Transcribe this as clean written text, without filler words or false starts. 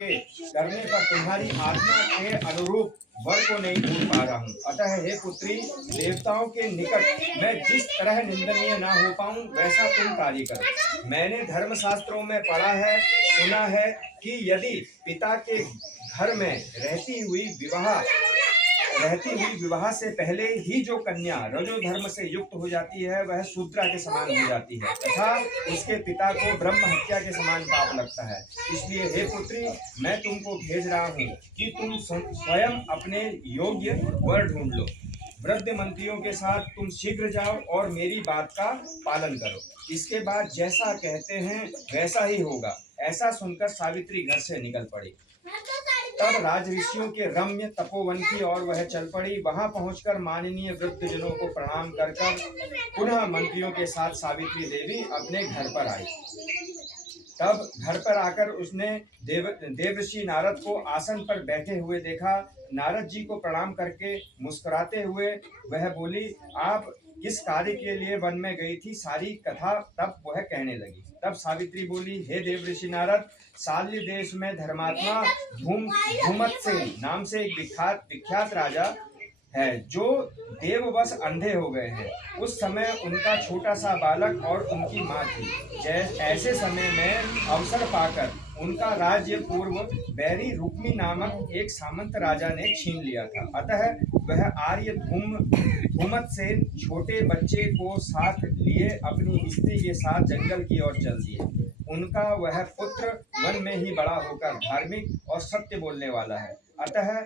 के करने पर तुम्हारी आत्मा के अनुरूप वर को नहीं ढूंढ पा रहा हूँ। अतः हे पुत्री, देवताओं के निकट मैं जिस तरह निंदनीय ना हो पाऊं वैसा तुम कार्य करो। मैंने धर्मशास्त्रों में पढ़ा है, सुना है कि यदि पिता के घर में रहती हुई विवाह से पहले ही जो कन्या रजो धर्म से युक्त हो जाती है वह शूद्रा के समान हो जाती है तथा उसके पिता को ब्रह्म हत्या के समान पाप लगता है। इसलिए हे पुत्री, मैं तुमको भेज रहा हूँ कि तुम स्वयं अपने योग्य वर ढूंढ लो। वृद्ध मंत्रियों के साथ तुम शीघ्र जाओ और मेरी बात का पालन करो। इसके बाद जैसा कहते हैं वैसा ही होगा। ऐसा सुनकर सावित्री घर से निकल पड़ी। तब राजऋषियों के रम्य तपोवन की ओर वह चल पड़ी। वहां पहुंचकर माननीय वृद्धजनों को प्रणाम कर पुनः मंत्रियों के साथ सावित्री देवी अपने घर पर आई। तब घर पर आकर उसने देवर्षि नारद को आसन पर बैठे हुए देखा। नारद जी को प्रणाम करके मुस्कुराते हुए वह बोली, आप किस कार्य के लिए वन में गई थी, सारी कथा तब वह कहने लगी। तब सावित्री बोली, हे देवर्षि नारद, शाल्य देश में धर्मात्मा धूमत्सेन नाम से एक विख्यात राजा है जो देववश अंधे हो गए हैं। उस समय उनका छोटा सा बालक और उनकी माँ थी। ऐसे समय में अवसर पाकर उनका राज्य पूर्व बैरी रुक्मी नामक एक सामंत राजा ने छीन लिया था। अतः वह आर्य धूमत्सेन छोटे बच्चे को साथ लिए अपनी स्त्री के साथ जंगल की ओर चल दिए। उनका वह पुत्र वन में ही बड़ा होकर धार्मिक और सत्य बोलने वाला है। अतः